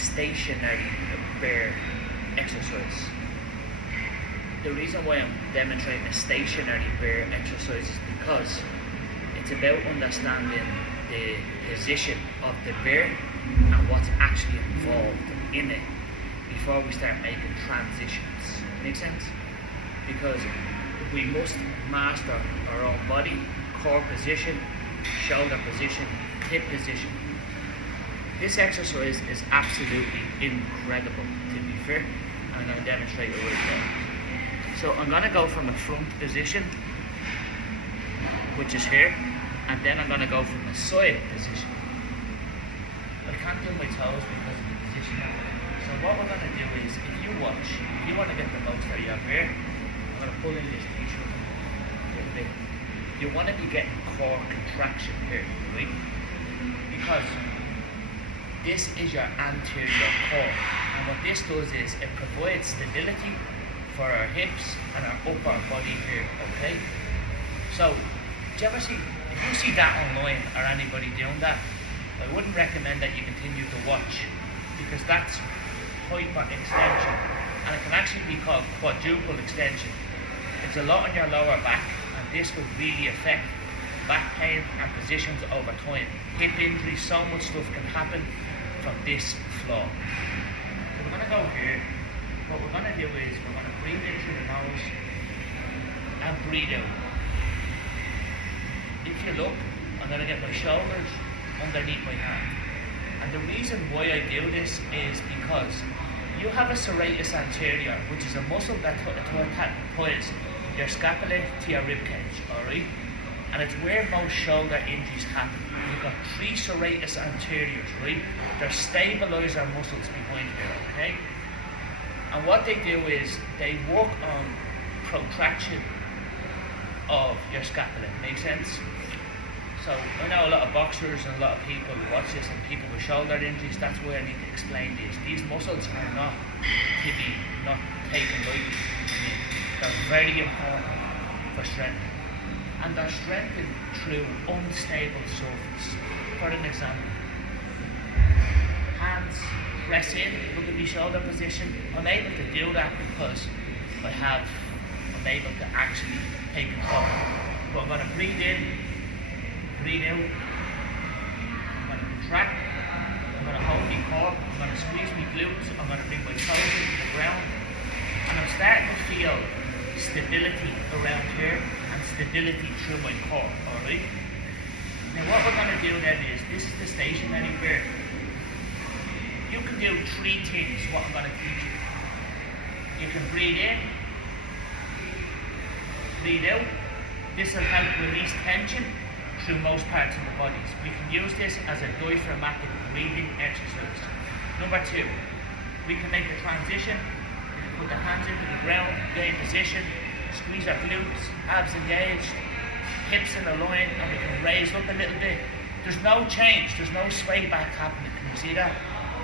stationary bear exercise. The reason why I'm demonstrating a stationary bear exercise is because it's about understanding the position of the bear and what's actually involved in it before we start making transitions. Make sense? Because we must master our own body, core position, shoulder position, hip position. This exercise is absolutely incredible, to be fair, and I'm going to demonstrate it right now. So I'm going to go from a front position, which is here, and then I'm going to go from a side position. I can't do my toes because of the position I'm in. So what we're going to do is, if you watch, if you want to get the most out of your bear, I'm going to pull in this t-shirt a little bit. You want to be getting core contraction here, right? Because this is your anterior core, and what this does is it provides stability for our hips and our upper body here, okay? So, do you ever see, if you see that online or anybody doing that, I wouldn't recommend that you continue to watch, because that's hyper extension, and it can actually be called quadruple extension. It's a lot on your lower back, and this will really affect back pain and positions over time. Hip injury, so much stuff can happen from this flaw. So we're going to go here. What we're going to do is we're going to breathe in through the nose and breathe out. If you look, I'm going to get my shoulders underneath my hand. And the reason why I do this is because you have a serratus anterior, which is a muscle that ties your scapula to your rib cage, alright? And it's where most shoulder injuries happen. You've got 3 serratus anteriors, right? They're stabilizer muscles behind here, okay? And what they do is they work on protraction of your scapula. Make sense? So I know a lot of boxers and a lot of people watch this, and people with shoulder injuries. That's why I need to explain this. These muscles are not taken lightly. I mean, they're very important for strength, and they're strengthened through unstable surface. For an example, hands press in, look at the shoulder position. I'm able to do that because I'm able to actually take control. But I'm going to breathe in, breathe out. I'm going to contract. I'm going to hold my core. I'm going to squeeze my glutes. I'm going to bring my toes into the ground. And I'm starting to feel stability around here and stability through my core, alright? Now what we're going to do then is, this is the stationary bear. You can do 3 things, what I'm going to teach you. You can breathe in, breathe out. This will help release tension through most parts of the body. We can use this as a diaphragmatic breathing exercise. Number 2, we can make a transition. We can put the hands into the ground, gain position, squeeze our glutes, abs engaged, hips in a line, and we can raise up a little bit. There's no change, there's no sway back happening. Can you see that?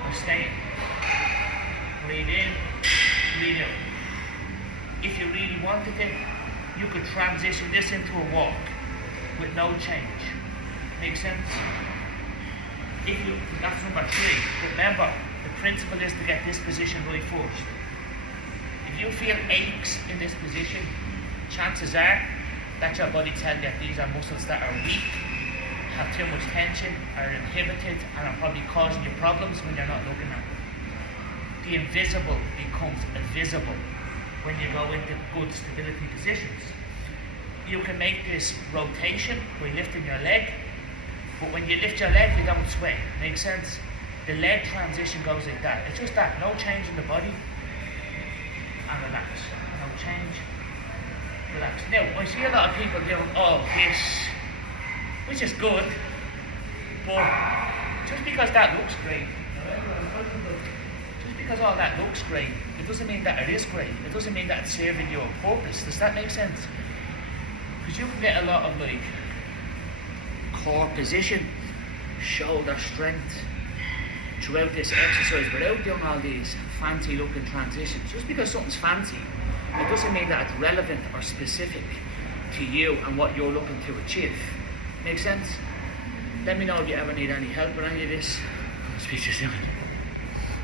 We're staying. Breathe in, breathe out. If you really wanted it, you could transition this into a walk with no change. Make sense? That's number 3. Remember, the principle is to get this position right first. If you feel aches in this position, chances are that your body tells you that these are muscles that are weak, have too much tension, are inhibited, and are probably causing you problems when you're not looking at them. The invisible becomes visible when you go into good stability positions. You can make this rotation by lifting your leg, but when you lift your leg, you don't sway. Make sense? The leg transition goes like that. It's just that, no change in the body, and relax. No change, relax. Now, I see a lot of people doing all this, which is good, but just because that looks great, just because all that looks great, it doesn't mean that it is great. It doesn't mean that it's serving you a purpose. Does that make sense? Because you can get a lot of like core position, shoulder strength throughout this exercise without doing all these fancy looking transitions. Just because something's fancy, it doesn't mean that it's relevant or specific to you and what you're looking to achieve. Make sense? Let me know if you ever need any help with any of this. I'll speak to you soon.